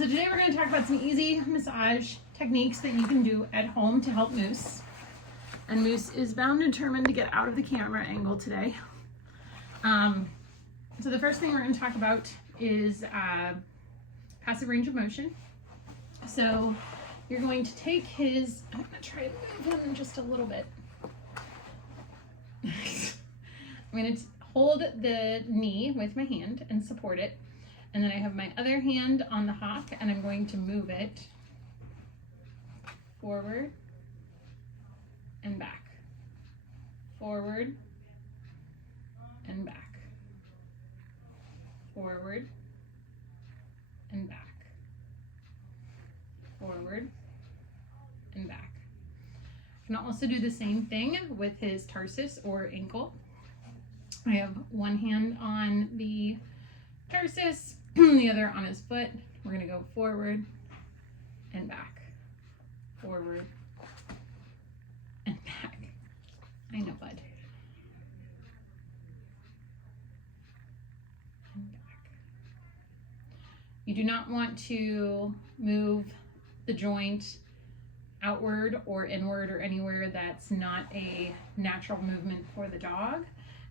So today we're going to talk about some easy massage techniques that you can do at home to help Moose. And Moose is bound and determined to get out of the camera angle today. So the first thing we're going to talk about is passive range of motion. So you're going to take his, I'm going to try to move him just a little bit. I'm going to hold the knee with my hand and support it. And then I have my other hand on the hock and I'm going to move it forward and back, forward and back, forward and back, forward and back. I can also do the same thing with his tarsus or ankle. I have one hand on the tarsus, the other on his foot. We're going to go forward and back, forward and back. I know, bud. And back. You do not want to move the joint outward or inward or anywhere that's not a natural movement for the dog.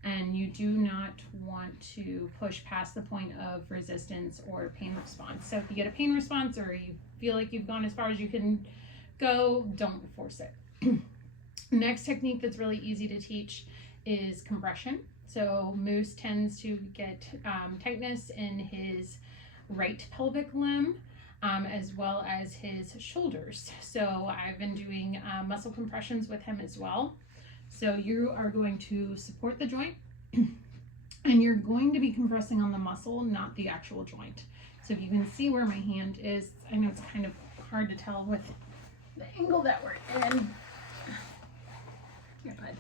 And you do not want to push past the point of resistance or pain response. So if you get a pain response or you feel like you've gone as far as you can go, don't force it. Next technique that's really easy to teach is compression. So Moose tends to get tightness in his right pelvic limb as well as his shoulders. So I've been doing muscle compressions with him as well. So you are going to support the joint and you're going to be compressing on the muscle, not the actual joint. So if you can see where my hand is, I know it's kind of hard to tell with the angle that we're in. Here, bud.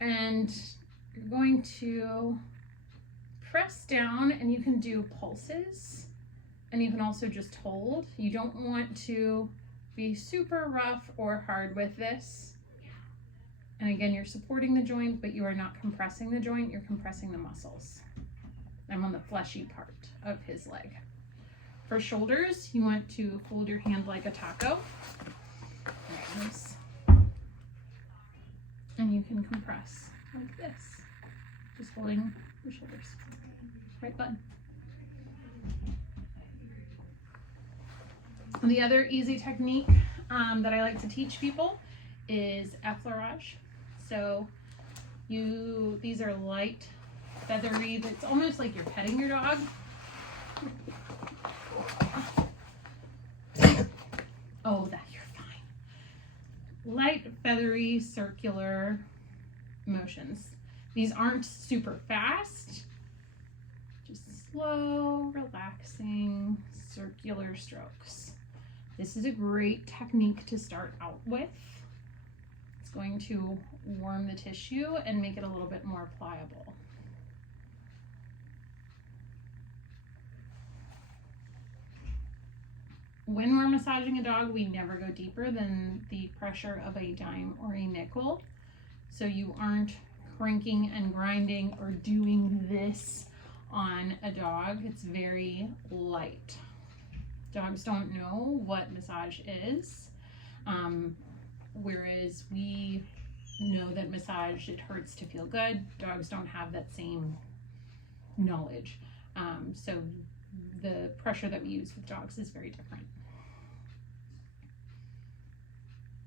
And you're going to press down and you can do pulses and you can also just hold. You don't want to be super rough or hard with this. And again, you're supporting the joint, but you are not compressing the joint, you're compressing the muscles. I'm on the fleshy part of his leg. For shoulders, you want to hold your hand like a taco. Like this. And you can compress like this. Just holding your shoulders. Right, bud? The other easy technique that I like to teach people is effleurage. So these are light, feathery, it's almost like you're petting your dog. Oh, that you're fine. Light, feathery, circular motions. These aren't super fast, just slow, relaxing, circular strokes. This is a great technique to start out with. It's going to warm the tissue and make it a little bit more pliable. When we're massaging a dog, we never go deeper than the pressure of a dime or a nickel. So you aren't cranking and grinding or doing this on a dog. It's very light. Dogs don't know what massage is, whereas we know that massage, it hurts to feel good. Dogs don't have that same knowledge. So the pressure that we use with dogs is very different.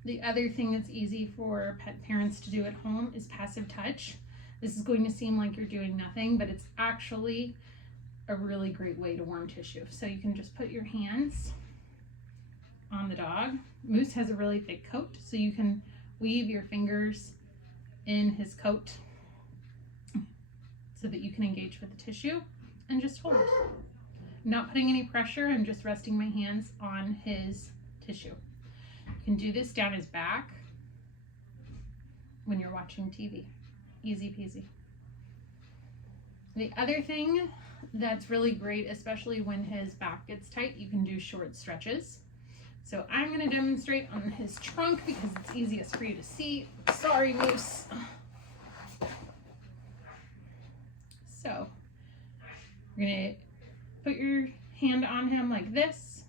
The other thing that's easy for pet parents to do at home is passive touch. This is going to seem like you're doing nothing, but it's actually a really great way to warm tissue. So you can just put your hands on the dog. Moose has a really thick coat, so you can weave your fingers in his coat so that you can engage with the tissue and just hold. Not putting any pressure, I'm just resting my hands on his tissue. You can do this down his back when you're watching TV. Easy peasy. The other thing that's really great, especially when his back gets tight, you can do short stretches. So I'm going to demonstrate on his trunk because it's easiest for you to see. Sorry, Moose. So You're gonna put your hand on him like this.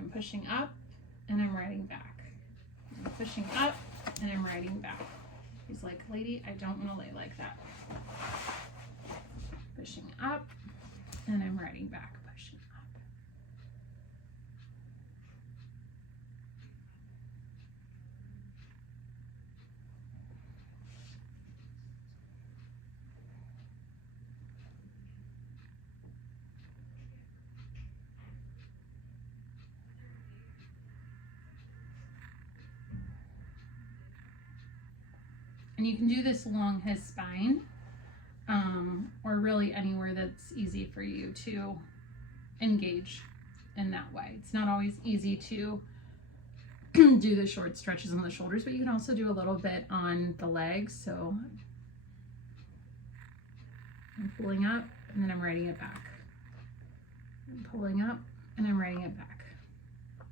I'm pushing up and I'm riding back. I'm pushing up and I'm riding back. He's like, lady, I don't want to lay like that. Pushing up and I'm riding back, pushing up. And you can do this along his spine, or really anywhere that's easy for you to engage in that way. It's not always easy to do the short stretches on the shoulders, but you can also do a little bit on the legs. So I'm pulling up and then I'm riding it back. I'm pulling up and I'm riding it back.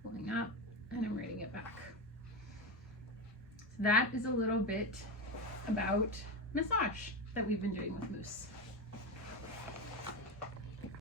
Pulling up and I'm riding it back. So that is a little bit about massage that we've been doing with Moose.